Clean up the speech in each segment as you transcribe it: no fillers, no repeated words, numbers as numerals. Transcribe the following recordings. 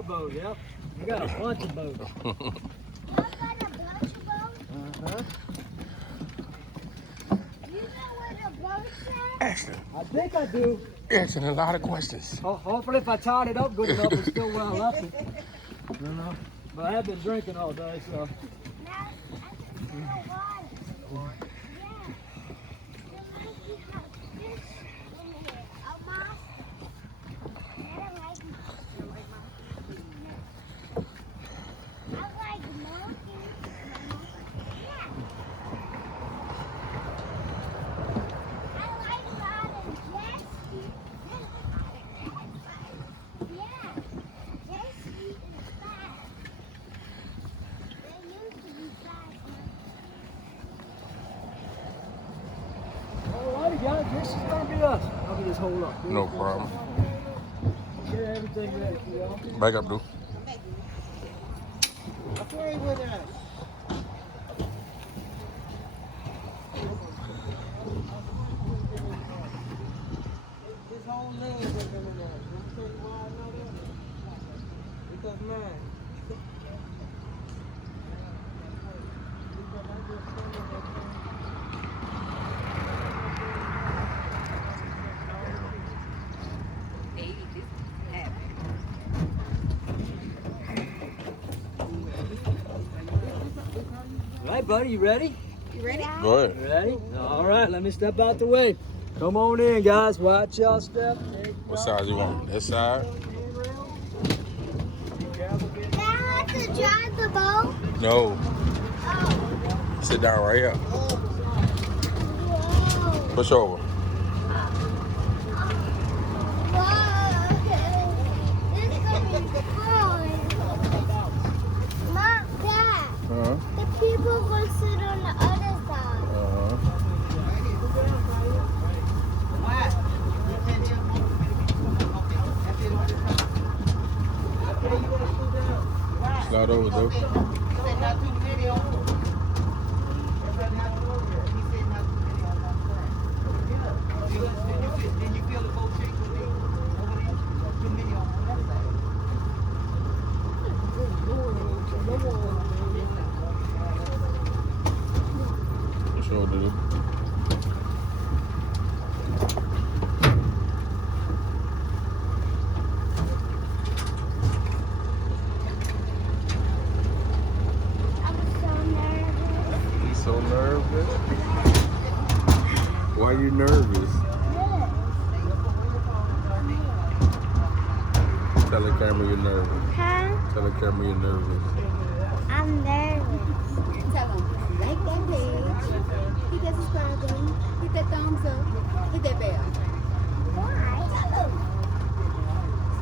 our boat, yep. We got a bunch of boats. Y'all got a bunch of boats? Uh-huh. You know where the boats at? Asking, I think I do. asking a lot of questions. Hopefully if I tied it up good enough, it's still where I left it. You know? But I have been drinking all day, so. Now, I can feel water. Yeah. There might be hot fish in here. Oma? I don't like I like monkeys. Yeah. I like Rod and Jessie. Yeah. Jessie is fast. They used to be fast. Alrighty guys, this is gonna be us. I'll be just hold up. No problem. Get everything ready for y'all. Back up, dude. Play with us. His whole name is in there. You tell you why I know that? Because mine. Because I just seen it that All right, buddy, you ready? You ready? Go ahead. You ready? All right, let me step out the way. Come on in, guys. Watch y'all step. What side you want? This side? Dad have to drive the boat? No. Oh. Sit down right here. Whoa. Push over. Whoa. This is gonna be fun. Not that. Uh-huh. The people will sit on the other side. Uh-huh. Slide over, dude. Sure, dude. I'm so nervous. You so nervous? Why you nervous? Tell the camera you're nervous. Huh? Tell the camera you're nervous. I'm nervous. Tell him, like that page. Hit that subscribe button. Hit that thumbs up. Hit that bell. Why?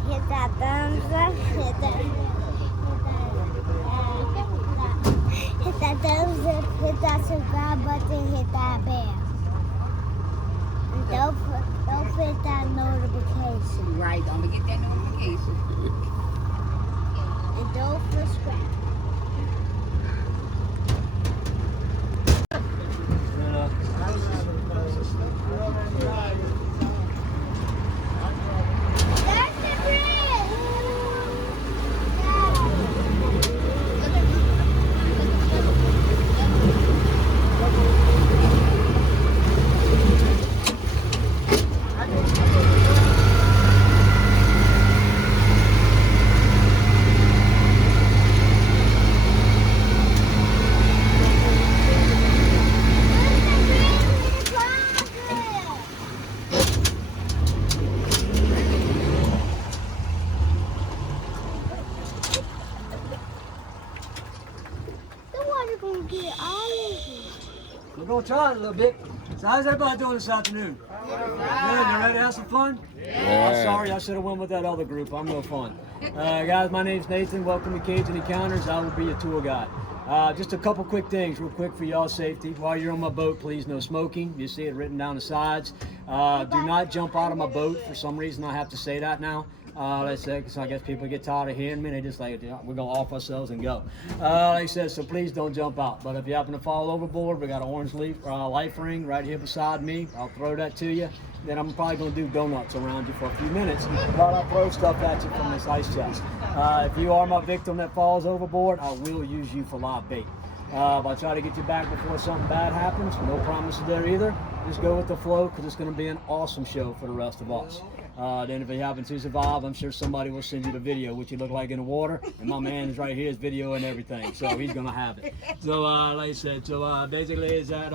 Hit that thumbs up. Hit that thumbs up. Hit that subscribe button. Hit that bell. And don't forget that notification. Right, don't forget that notification. And don't subscribe. That's the bridge. The water gonna get all of it. We're gonna try it a little bit. So how's everybody doing this afternoon? Good. You ready to have some fun? Yeah. I'm sorry, I should have went with that other group. I'm no fun. Guys, my name's Nathan. Welcome to Cajun Encounters. I will be your tour guide. Just a couple quick things, real quick for y'all's safety. While you're on my boat, please no smoking. You see it written down the sides. Do not jump out of my boat. For some reason, I have to say that now. Like I said, so I guess people get tired of hearing me. They just like, we're gonna off ourselves and go. Like I said, so please don't jump out. But if you happen to fall overboard, we got an orange life ring right here beside me. I'll throw that to you. Then I'm probably gonna do donuts around you for a few minutes while I throw stuff at you from this ice chest. If you are my victim that falls overboard, I will use you for live bait. If I try to get you back before something bad happens, no promises there either. Just go with the flow, because it's going to be an awesome show for the rest of us. Then if you happen to survive, I'm sure somebody will send you the video, what you look like in the water. And my man is right here, his video and everything. So he's going to have it. So like I said, basically is that,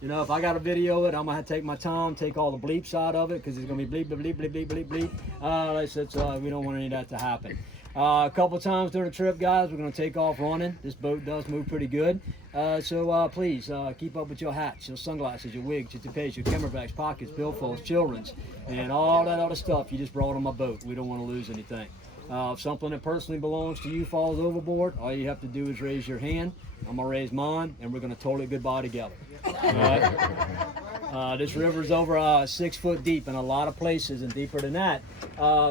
you know, if I got to video it, I'm going to have to take my time, take all the bleeps out of it, because it's going to be bleep, bleep, bleep, bleep, bleep, bleep. Like I said, so we don't want any of that to happen. A couple times during the trip, guys, we're going to take off running. This boat does move pretty good. So please keep up with your hats, your sunglasses, your wigs, your toupees, your camelbacks, pockets, billfolds, children's, and all that other stuff you just brought on my boat. We don't want to lose anything. If something that personally belongs to you falls overboard, all you have to do is raise your hand. I'm going to raise mine, and we're going to total it goodbye together. All right? This river is over 6 foot deep in a lot of places, and deeper than that.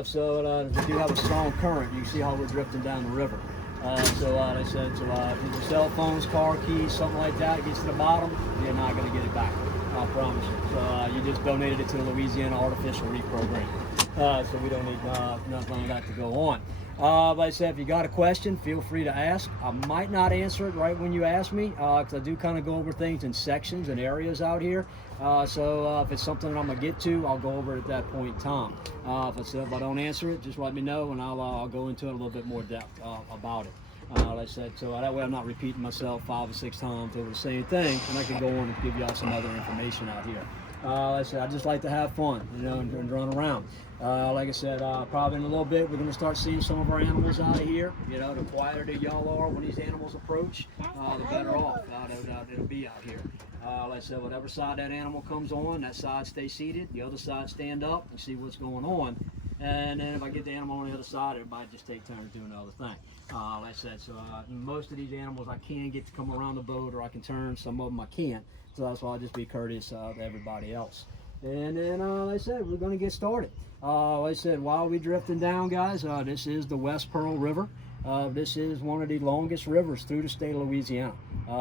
So we do have a strong current. You see how we're drifting down the river. Like I said, if your cell phones, car keys, something like that gets to the bottom, you're not going to get it back. I promise you. So you just donated it to the Louisiana Artificial Reef Program. So we don't need nothing like that to go on. Like I said, if you got a question, feel free to ask. I might not answer it right when you ask me, because I do kind of go over things in sections and areas out here. If it's something that I'm gonna get to, I'll go over it at that point in time. If I don't answer it, just let me know, and I'll go into it a little bit more depth about it. Like I said, so that way I'm not repeating myself 5 or 6 times over the same thing, and I can go on and give y'all some other information out here. Like I said, I just like to have fun, you know, and run around. Like I said, probably in a little bit, we're going to start seeing some of our animals out of here. You know, the quieter that y'all are when these animals approach, the better off it'll be out here. Like I said, whatever side that animal comes on, that side stay seated, the other side stand up and see what's going on. And then if I get the animal on the other side, everybody just take turns doing the other thing. Like I said, so most of these animals I can get to come around the boat, or I can turn. Some of them I can't. So that's why I'll just be courteous to everybody else. And then, like I said, we're going to get started. Like I said, while we're drifting down, guys, this is the West Pearl River. This is one of the longest rivers through the state of Louisiana,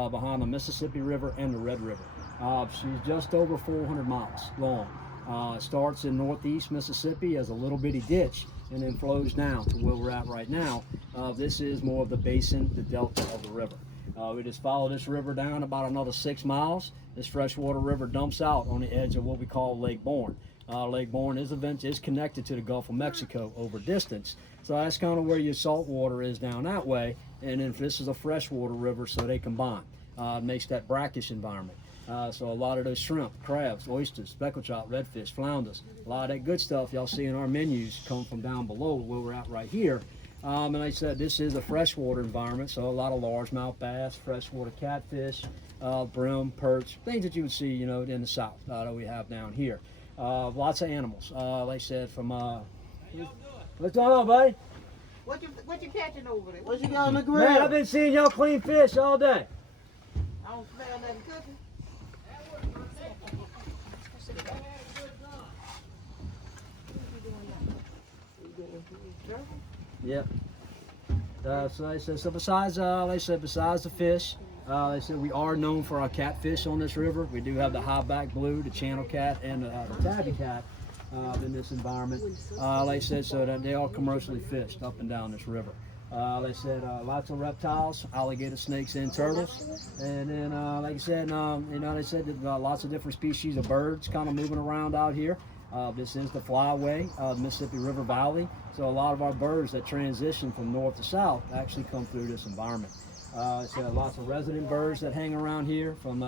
behind the Mississippi River and the Red River. She's just over 400 miles long. It starts in northeast Mississippi as a little bitty ditch, and then flows down to where we're at right now. This is more of the basin, the delta of the river. We just follow this river down about another 6 miles. This freshwater river dumps out on the edge of what we call Lake Borgne. Lake Borgne is connected to the Gulf of Mexico over distance. So that's kind of where your salt water is down that way. And then this is a freshwater river, so they combine. Makes that brackish environment. So a lot of those shrimp, crabs, oysters, speckled trout, redfish, flounders, a lot of that good stuff y'all see in our menus come from down below where we're at right here. And like I said, this is a freshwater environment, so a lot of largemouth bass, freshwater catfish, brim, perch, things that you would see, you know, in the south that we have down here. Lots of animals. Like I said, from what's going on, buddy? What you catching over there? What you got on the grill? Man, I've been seeing y'all clean fish all day. I don't smell nothing cooking. Yep. So like I said, besides, like I said, besides the fish, like I said, we are known for our catfish on this river. We do have the high-back blue, the channel cat, and the tabby cat in this environment. Like I said, so that they are commercially fished up and down this river. Like I said, lots of reptiles, alligator, snakes, and turtles. And then, like I said, you know, like I said, lots of different species of birds kind of moving around out here. This is the flyway, Mississippi River Valley. So a lot of our birds that transition from north to south actually come through this environment. So lots of resident birds that hang around here, from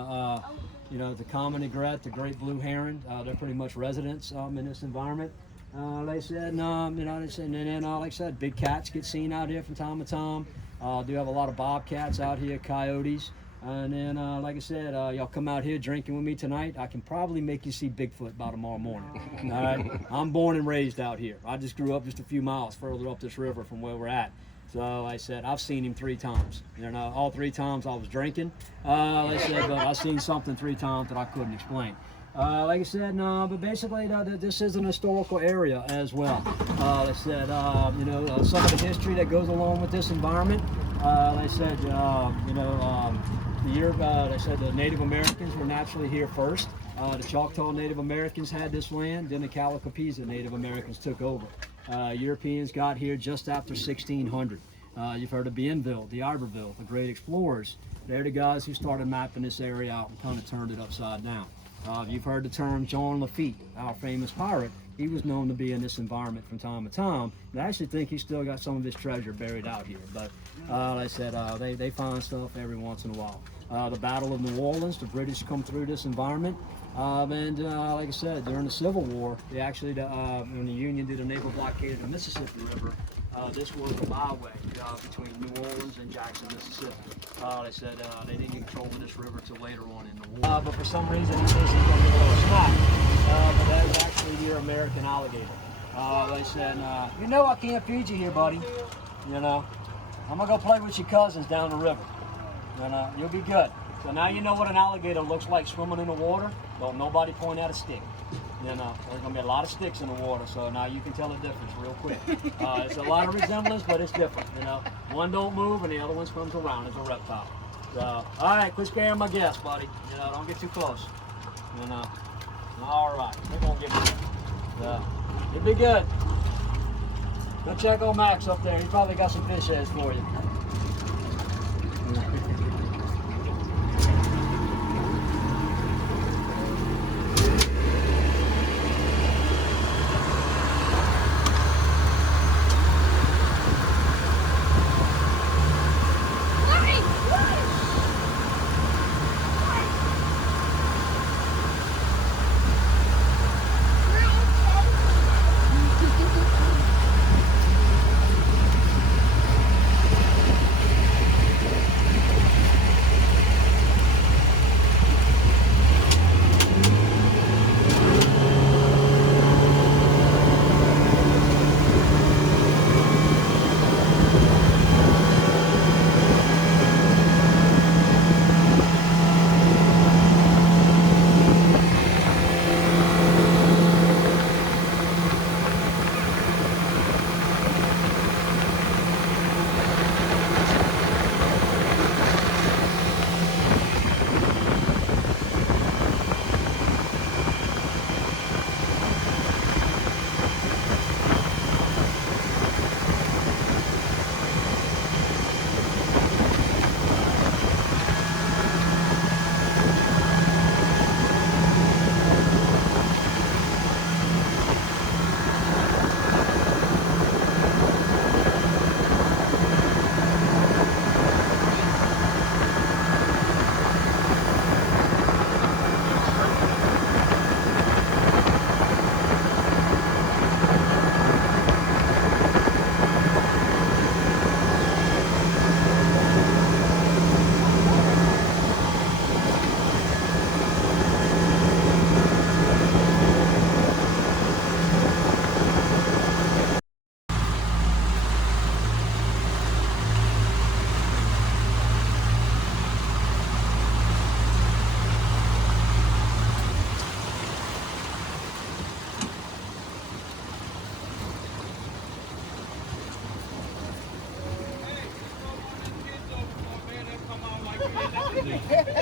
you know, the common egret, the great blue heron. They're pretty much residents in this environment. Like I said, you know, and then like I said, big cats get seen out here from time to time. Do have a lot of bobcats out here, coyotes. And then, like I said, y'all come out here drinking with me tonight. I can probably make you see Bigfoot by tomorrow morning. All right? I'm born and raised out here. I just grew up just a few miles further up this river from where we're at. So like I said, I've seen him 3 times. You know, all 3 times I was drinking. Like I said, but I've seen something 3 times that I couldn't explain. Like I said, no, but basically this is an historical area as well. Like I said, some of the history that goes along with this environment. Like I said, they said the Native Americans were naturally here first. The Choctaw Native Americans had this land, then the Callacapeza Native Americans took over. Europeans got here just after 1600. You've heard of Bienville, the Iberville, the great explorers. They're the guys who started mapping this area out and kind of turned it upside down. You've heard the term John Lafitte, our famous pirate. He was known to be in this environment from time to time. And I actually think he's still got some of his treasure buried out here. But like I said, they find stuff every once in a while. The Battle of New Orleans, the British come through this environment. Like I said, during the Civil War, they actually, when the Union did a naval blockade of the Mississippi River, this was the byway between New Orleans and Jackson, Mississippi. They said they didn't get control of this river till later on in the war. But for some reason, he says he's going to give a little smack. But that is actually your American alligator. They said, you know I can't feed you here, buddy. You know, I'm going to go play with your cousins down the river. You know, you'll be good. So now you know what an alligator looks like swimming in the water. Don't nobody point out a stick. You know, there's going to be a lot of sticks in the water, so now you can tell the difference real quick. It's a lot of resemblance, but it's different, you know. One don't move and the other one swims around as a reptile. So, all right, quit scaring my guests, buddy. You know, don't get too close. You know. All right, they won't get me. So, you'll be good. Go check on Max up there. He probably got some fish heads for you.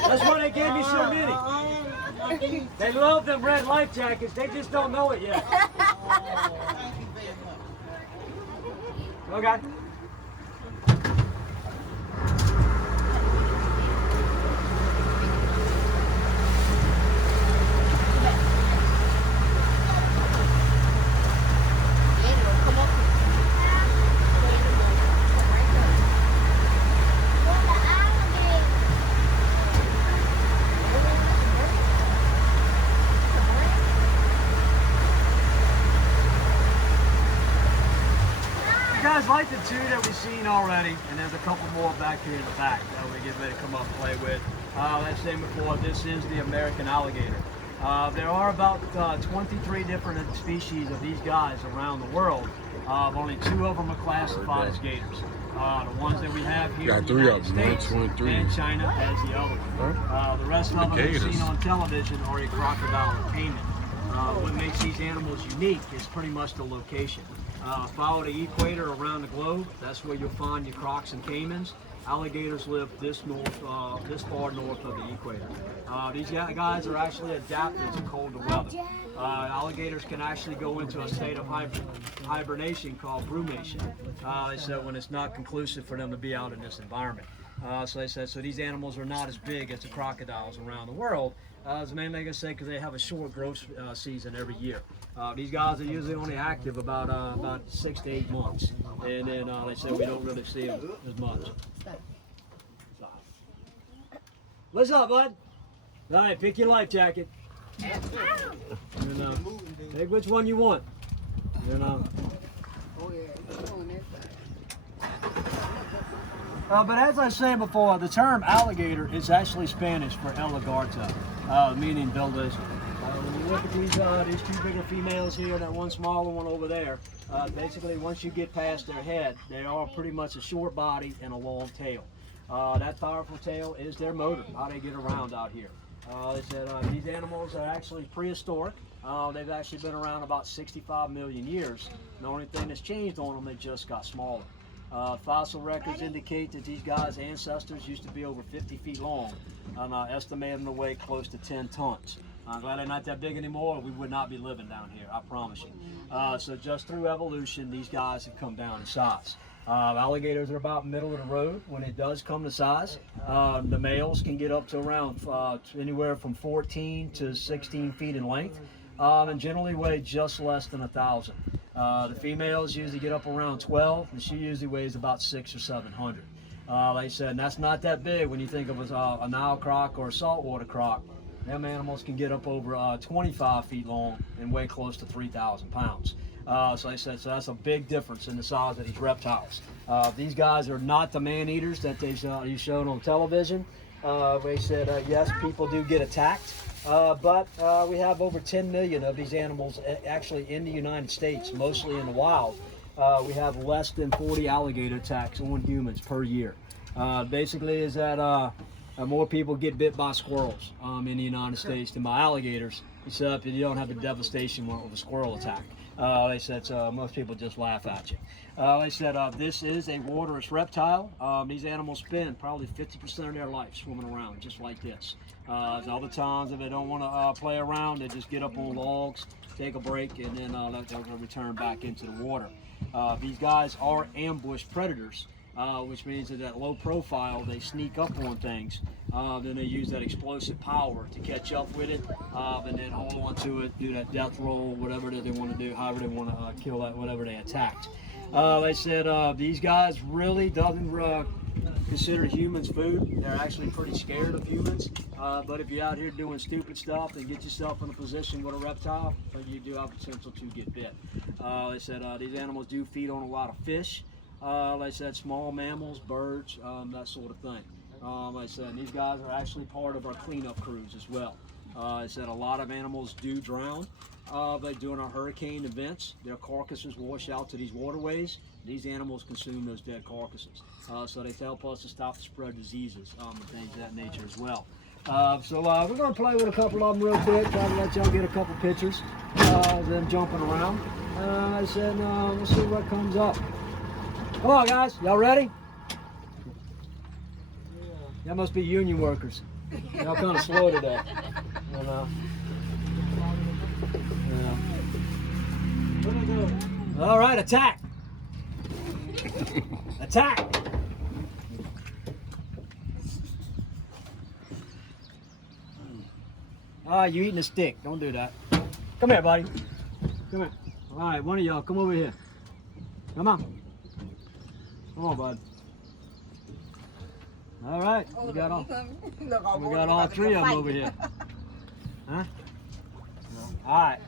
That's why they gave me so many. They love them red life jackets. They just don't know it yet. Okay. Guys like the two that we've seen already, and there's a couple more back here in the back that we get ready to come up and play with. Like I said before, this is the American alligator. There are about 23 different species of these guys around the world. Only 2 of them are classified as gators. The ones that we have here Got in the three United of them, right? States 23. and China has the other one. The rest of them you've Gators. seen on television are a crocodile or caiman. What makes these animals unique is pretty much the location. Follow the equator around the globe. That's where you'll find your crocs and caimans. Alligators live this far north of the equator. These guys are actually adapted to colder weather. Alligators can actually go into a state of hibernation called brumation. They said when it's not conclusive for them to be out in this environment. So they said, so these animals are not as big as the crocodiles around the world. As mainly like I say, because they have a short growth season every year. These guys are usually only active about 6 to 8 months, and then they said we don't really see them as much. What's up, bud? All right, pick your life jacket. And, take which one you want. And, Oh yeah, it's on that side. but as I was saying before, the term alligator is actually Spanish for el lagarto, meaning bill lizard. When you look at these two bigger females here, that one smaller one over there, basically once you get past their head, they are pretty much a short body and a long tail. That powerful tail is their motor, how they get around out here. They said these animals are actually prehistoric. They've actually been around about 65 million years. The only thing that's changed on them, they just got smaller. Fossil records indicate that these guys' ancestors used to be over 50 feet long, and estimating to weigh close to 10 tons. I'm glad they're not that big anymore, or we would not be living down here, I promise you. So just through evolution, these guys have come down in size. Alligators are about middle of the road when it does come to size. The males can get up to around anywhere from 14 to 16 feet in length, and generally weigh just less than 1,000. The females usually get up around 12, and she usually weighs about 600 or 700. Like I said, and that's not that big when you think of a Nile croc or a saltwater croc. Them animals can get up over 25 feet long and weigh close to 3,000 pounds. So I said, so that's a big difference in the size of these reptiles. These guys are not the man-eaters that you showed on television. They said, yes, people do get attacked, but we have over 10 million of these animals actually in the United States, mostly in the wild. We have less than 40 alligator attacks on humans per year. Basically is that more people get bit by squirrels in the United States than by alligators, except you don't have the devastation of a squirrel attack. They said most people just laugh at you. They said this is a waterous reptile. These animals spend probably 50% of their life swimming around just like this. Other times if they don't want to play around, they just get up on logs, take a break, and then they'll return back into the water. These guys are ambush predators. Which means that at low profile, they sneak up on things. Then they use that explosive power to catch up with it, and then hold on to it, do that death roll, whatever they want to do, however they want to kill that, whatever they attacked. They said these guys really doesn't consider humans food. They're actually pretty scared of humans. But if you're out here doing stupid stuff and get yourself in a position with a reptile, you do have potential to get bit. They said these animals do feed on a lot of fish. Like I said, small mammals, birds, that sort of thing. Like I said, these guys are actually part of our cleanup crews as well. I said a lot of animals do drown. But during our hurricane events, their carcasses wash out to these waterways. These animals consume those dead carcasses. So they help us to stop the spread of diseases and things of that nature as well. So we're going to play with a couple of them real quick, try to let y'all get a couple pictures of them jumping around. I said, we'll see what comes up. Come on, guys. Y'all ready? That must be union workers. Y'all kind of slow today. You know? Yeah. All right, attack. Attack. You eating a stick. Don't do that. Come here, buddy. Come here. All right, one of y'all, come over here. Come on. Come on, bud. All right, we got all three of them over here. Huh? All right.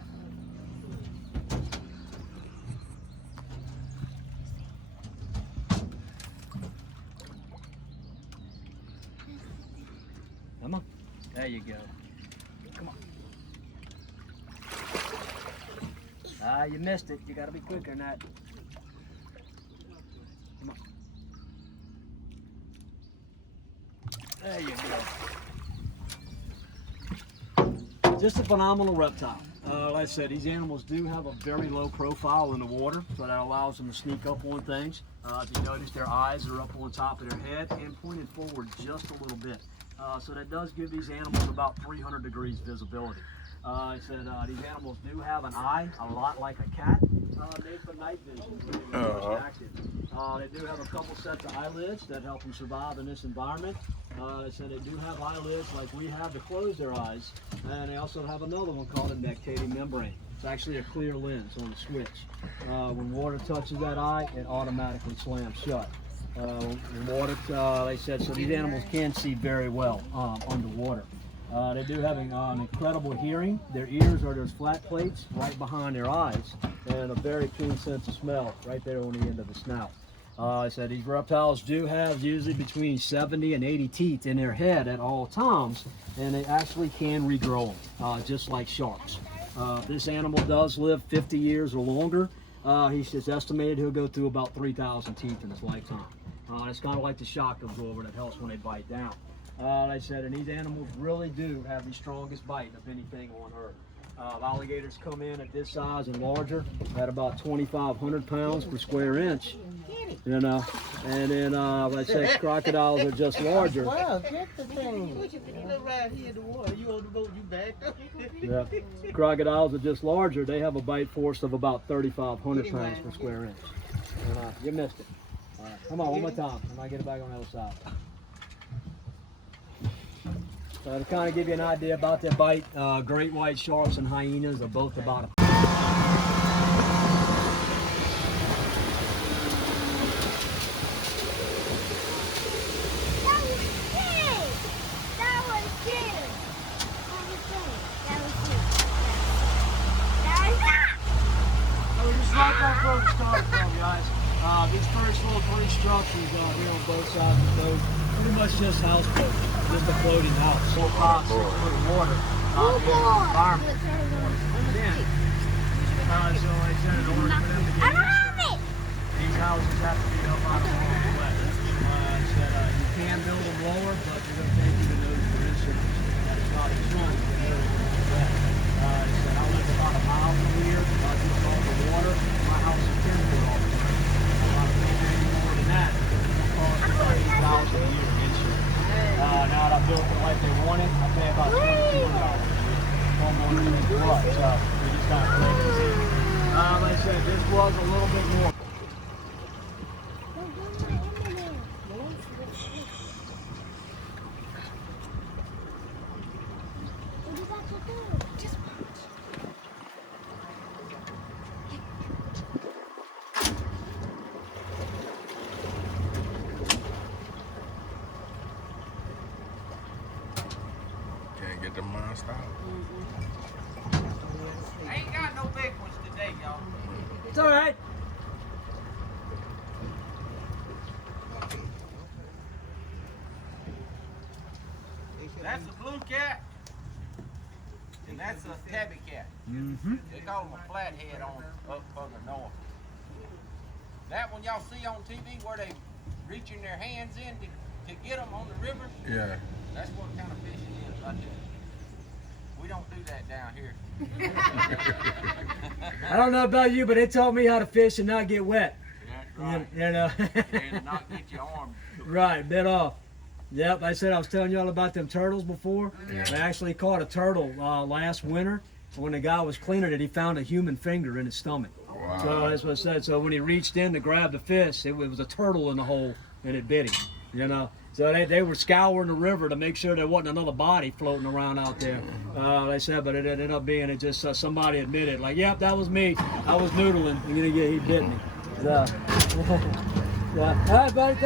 Come on. There you go. Come on. You missed it. You got to be quicker than that. Come on. There you go. Just a phenomenal reptile. Like I said, these animals do have a very low profile in the water, so that allows them to sneak up on things. If you notice, their eyes are up on top of their head and pointed forward just a little bit. So that does give these animals about 300 degrees visibility. I said these animals do have an eye, a lot like a cat, made for night vision when they're most active. They do have a couple sets of eyelids that help them survive in this environment. I said they do have eyelids like we have to close their eyes, and they also have another one called a nectating membrane. It's actually a clear lens on the switch. When water touches that eye, it automatically slams shut. In water, they said, so these animals can see very well underwater. They do have an incredible hearing. Their ears are those flat plates right behind their eyes, and a very keen sense of smell right there on the end of the snout. I said these reptiles do have usually between 70 and 80 teeth in their head at all times, and they actually can regrow them, just like sharks. This animal does live 50 years or longer. It's estimated he'll go through about 3,000 teeth in his lifetime. It's kind of like the shock absorber that helps when they bite down. Like I said, and these animals really do have the strongest bite of anything on earth. Alligators come in at this size and larger, at about 2,500 pounds per square inch. You know, and then like I say, crocodiles are just larger. Wow, get the thing. You live right here in the water. You on the boat, you back up. Yeah. Crocodiles are just larger. They have a bite force of about 3,500 pounds per square inch. And, you missed it. All right, come on, one more time. I might get it back on the other side. So to kind of give you an idea about their bite, great white sharks and hyenas are both about a these first little three structures here on both sides of the boat, pretty much just houseboats, just a floating house. 4, 5, 6 foot of water out here in the environment. Then, so like I said, in order for them to get insurance, these houses have to be up out of harm's way. I said you can build them lower, but you're going to take even those for insurance. That is not insurance, but they're wet. I said I live about a mile from here, just off the water. My house is 10 foot off. That costs about $8,000 a year in insurance. Now that I built it like they wanted, I pay about $2,200 a year. Homeowner than what? So we just got crazy. Like I said, this was a little bit more. Can't get the monster out. I ain't got no big ones today, y'all. It's all right. That's a blue cat, and that's a tabby cat. Mm-hmm. They call them a flathead on up further north. That one y'all see on TV where they reaching their hands in to get them on the river, Yeah. that's what kind of fish it is right there. We don't do that down here. I don't know about you, but they taught me how to fish and not get wet. That's right. You know. And not get your arm. Right, bit off. Yep, I said I was telling you all about them turtles before. Yeah. I actually caught a turtle last winter. When the guy was cleaning it, he found a human finger in his stomach. Wow. So that's what I said. So when he reached in to grab the fish, it was a turtle in the hole, and it bit him. You know. So they were scouring the river to make sure there wasn't another body floating around out there. They said, but it ended up being it just somebody admitted, like, yep, that was me. I was noodling. He bit me. So, yeah. All right, buddy.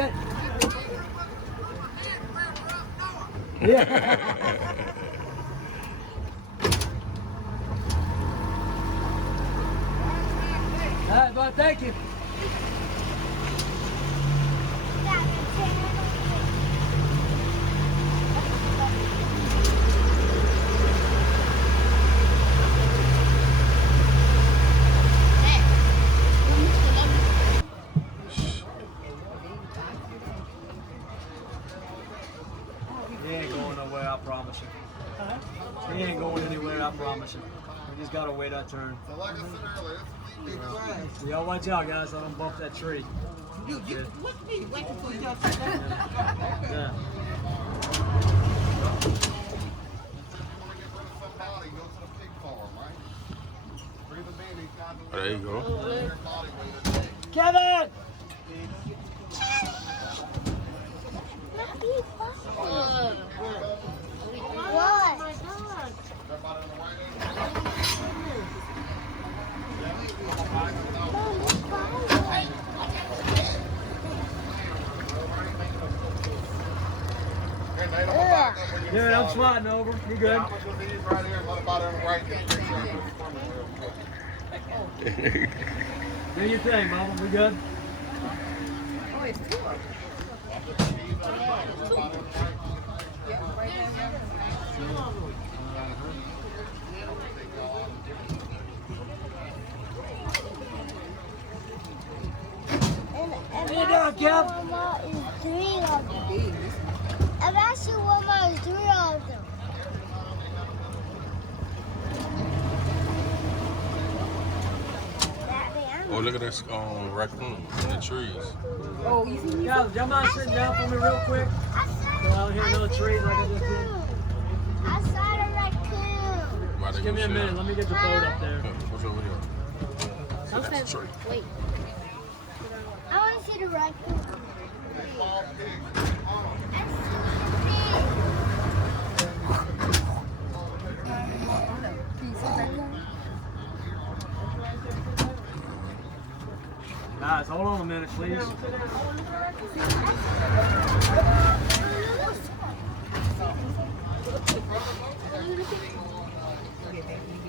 Yeah. All right, bud. Thank you. You just gotta wait that turn. So like I said earlier, this is illegal. Y'all watch out, guys. I don't bump that tree. You what you mean? Wait until y'all Yeah. Somebody go to the pig farm, right? Bring the baby, guys. Oh, there you go. Their body weight a day. Kevin! What? Everybody on the right end? Here, Nate, I'm gonna back up when you Yeah, I'm start. sliding over. You good? I'm gonna do these right here. Let the body on the right end. Make sure I put the formula real quick. Do your thing, mama. We good? Oh, it's 2 of them. And How you doing, Kev? Walmart is 3 of them. And actually Walmart is 3 of them. Oh, look at this raccoon in the trees. Oh, you see me? Guys, y'all mind sitting down for me real quick? So I don't hear no trees like I just did. I saw the raccoon. About to Give go me a shit minute. out. Let me get the boat up there. What's over here? That's a tree. Wait. I want to see the raccoon. Small pig. Guys, hold on a minute, please.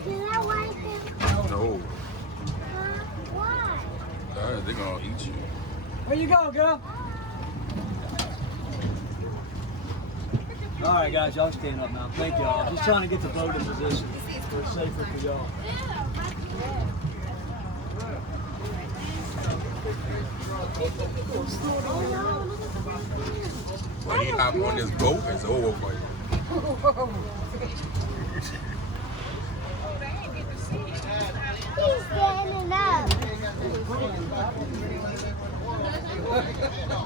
Can I wipe him? No, Why? they're gonna eat you. Where you go, girl? All right, guys, y'all stand up now. Thank y'all. I'm just trying to get the boat in position. So it's safer for y'all. When you hop on this boat, it's over for you. He's standing up.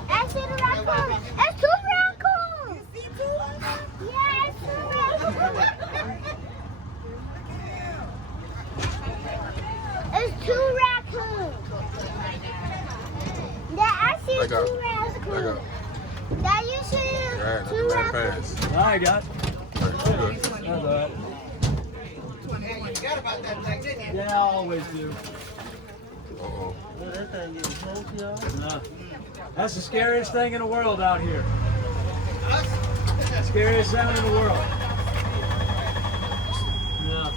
I see the raccoon. It's 2 raccoons. You see 2 of them? Yeah, it's 2 raccoons. It's 2 raccoons. Yeah, I see Back up. 2 Back raccoons. up. That you see Yeah, 2 back raccoons. pass. All right, guys. Good. That's all right. You forgot about that thing, didn't you? Yeah, I always do. Uh-oh. Nah. That's the scariest thing in the world out here. Scariest sound in the world. Yeah.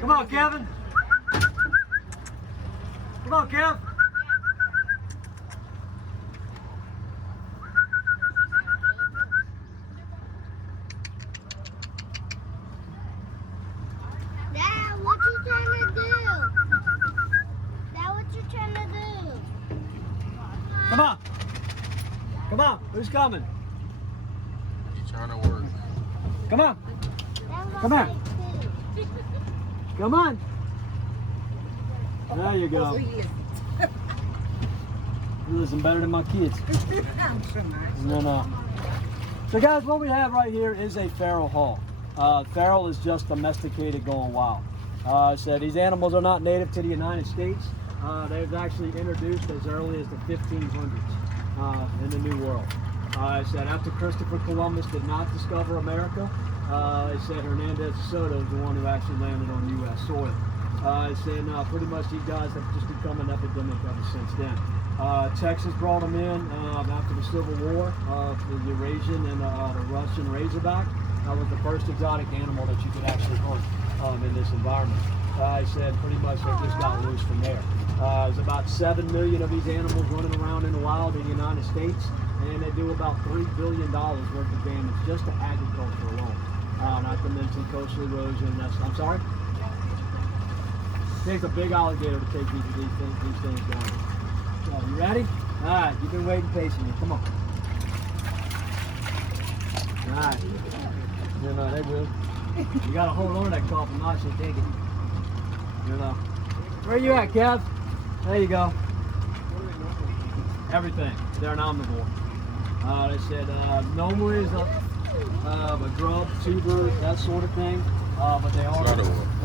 Come on, Kevin. Come on, Kev. Dad, what you trying to do? Dad, what you trying to do? Come on. Come on. Who's coming? He's trying to work. Come on. Dad, Come what here. you do? Come on. There you Oh, go. he is. You listen better than my kids. I'm so nice. No. So guys, what we have right here is a feral hog. Feral is just domesticated going wild. So these animals are not native to the United States. They was actually introduced as early as the 1500s in the New World. It said after Christopher Columbus did not discover America, it said Hernandez de Soto is the one who actually landed on U.S. soil. It said pretty much these guys have just become an epidemic ever since then. Texas brought them in after the Civil War, the Eurasian and the Russian Razorback. That was the first exotic animal that you could actually hunt in this environment. I said pretty much they just got loose from there. There's about 7 million of these animals running around in the wild in the United States, and they do about $3 billion worth of damage just to agriculture alone. not to mention coastal erosion. I'm sorry? It takes a big alligator to take these things down. So, you ready? All right, you've been waiting patiently. Come on. All right. You know, they will. You got to hold on to that coffin, not so take it. You know. Where you at, Kev? There you go. Everything. They're an omnivore. They said normally is a grub, tuber, that sort of thing. But they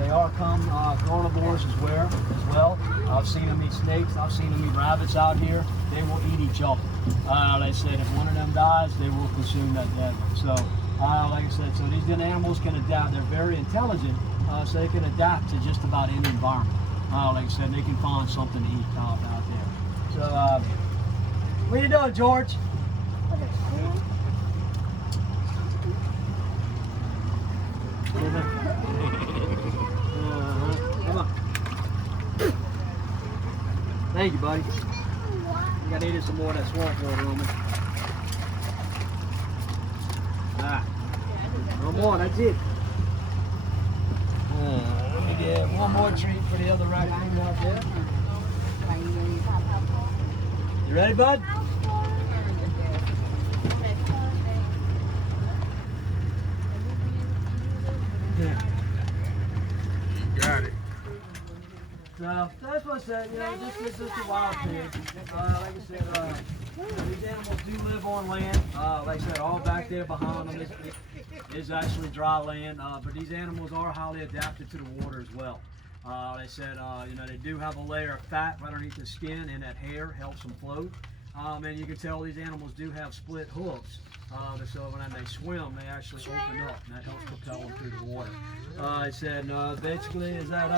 are carnivores as well. I've seen them eat snakes. I've seen them eat rabbits out here. They will eat each other. They said if one of them dies, they will consume that dead one. So, like I said, so these animals can adapt. They're very intelligent, so they can adapt to just about any environment. Like I said, they can find something to eat out there. So, what are you doing, George? Come on. Thank you, buddy. You got to eat some more of that swamp water on me. No more, that's it. Let me get one more treat for the other raccoon out there. You ready, bud? Yeah. You got it. So that's what I said, you know, this is just a wild pig. Like I said, these animals do live on land. Like I said, all back there behind them is actually dry land. But these animals are highly adapted to the water as well. They said, you know, they do have a layer of fat right underneath the skin, and that hair helps them float. And you can tell these animals do have split hooves. So when they swim, they actually open up, and that helps propel them through the water. I said, basically, is that,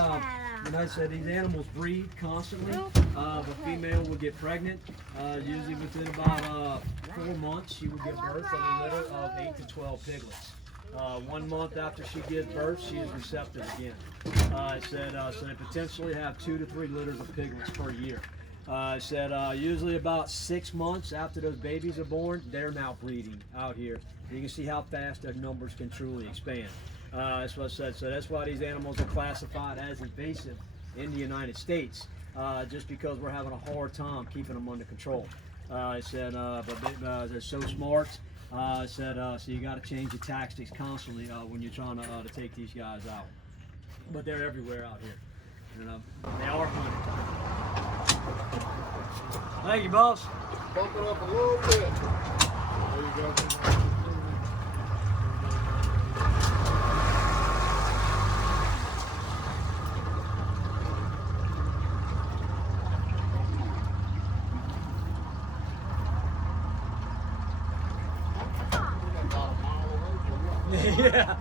you know, I said these animals breed constantly. A female will get pregnant. Usually within about 4 months, she will give birth of a litter of 8 to 12 piglets. 1 month after she gives birth, she is receptive again. I said, so they potentially have 2 to 3 litters of piglets per year. I said usually about 6 months after those babies are born, they're now breeding out here. You can see how fast their numbers can truly expand. That's what I said. So that's why these animals are classified as invasive in the United States, just because we're having a hard time keeping them under control. I said, but they're so smart. I said, so you got to change your tactics constantly when you're trying to take these guys out. But they're everywhere out here. You know, they are hunted. Thank you, boss. Bump it up a little bit. There you go. Yeah.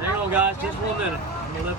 Hang on, guys, just 1 minute. I'm gonna let